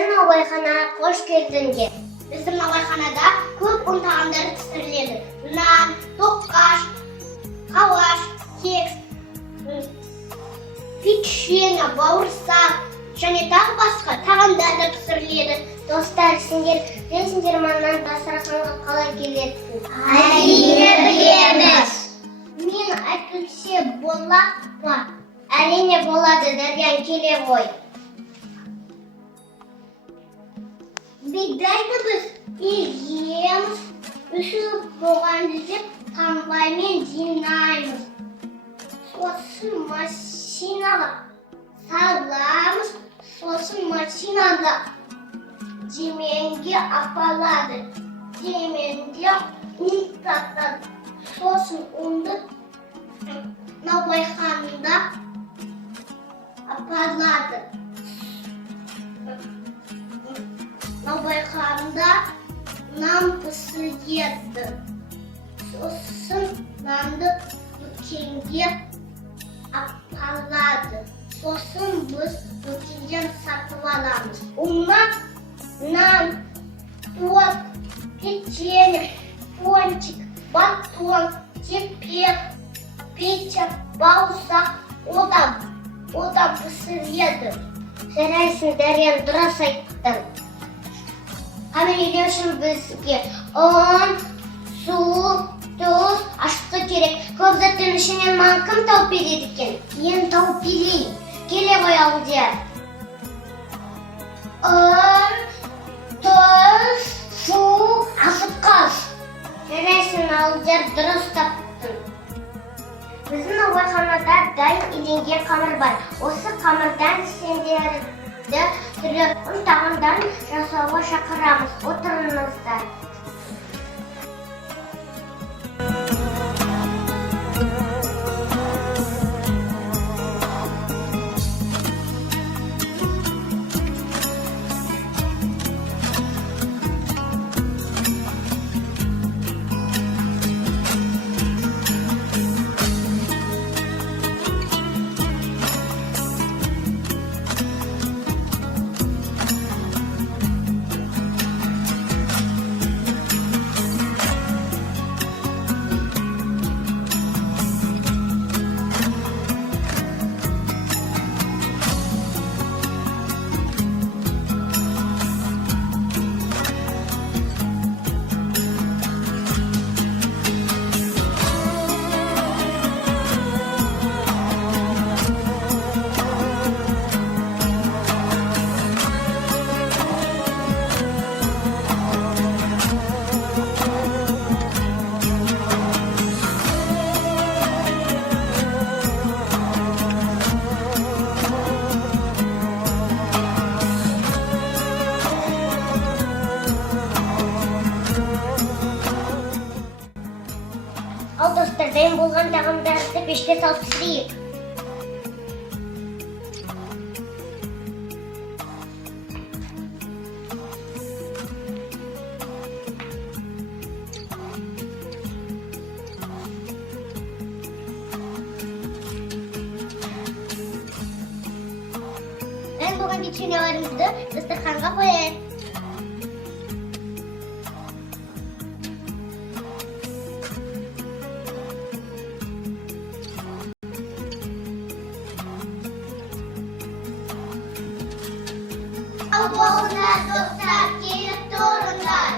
Біздің наубайханаға қош келдіңдер. Біздің наубайханада көп ұн тағамдары пісіріледі. Нан, тоқаш, лаваш, кекс, печенье, бауырсақ және тағы басқа тағамдар пісіріледі. Достар, сендер білесіңдер ме дастарханға қалай келетінін? Әрине білеміз. Мен әкелсе бола ма? Әрине болады, Дариян, келе ғой. Бидайды біз егеміз, үсіп болған деп комбайнмен жинаймыз. Сосын машинаға саламыз, сосын машинада жеменге апарады. Жеменде ұн татады. Сосын ұнды наубайханада апарады. Наубайханада нан пісіреді. Сосын нанды дүкенге апарады. Сосын біз дүкенден сатып аламыз. Ұнна, нан, торт, печенье, пончик, батон, кепек, печа, бауырсақ, одан пісіреді. Жарайсың, Дариян, дұрыс айттың. Қамелелеу үшін бізге ұн, су, тұз, астық керек. Көп заттың ішінен маған кім тауып береді екен? Мен тауып берейін. Келе ғой Алдияр. Ұн, тұз, су, астық қаз. Жарайсың, Алдияр, дұрыс таптың. Біздің наубайханада дайын иленген қамыр бар. Осы қамырдан сендерді түрлі ұн тағамдарын жасауға шақырамыз. Отырыңыздар. Ал достар, дайын болған тағамдарды пешке салып пісірейік. Дайын болған печеньелерімізді дастарханға қояйық. Ал болыңдар, достар, келіп тұрыңдар.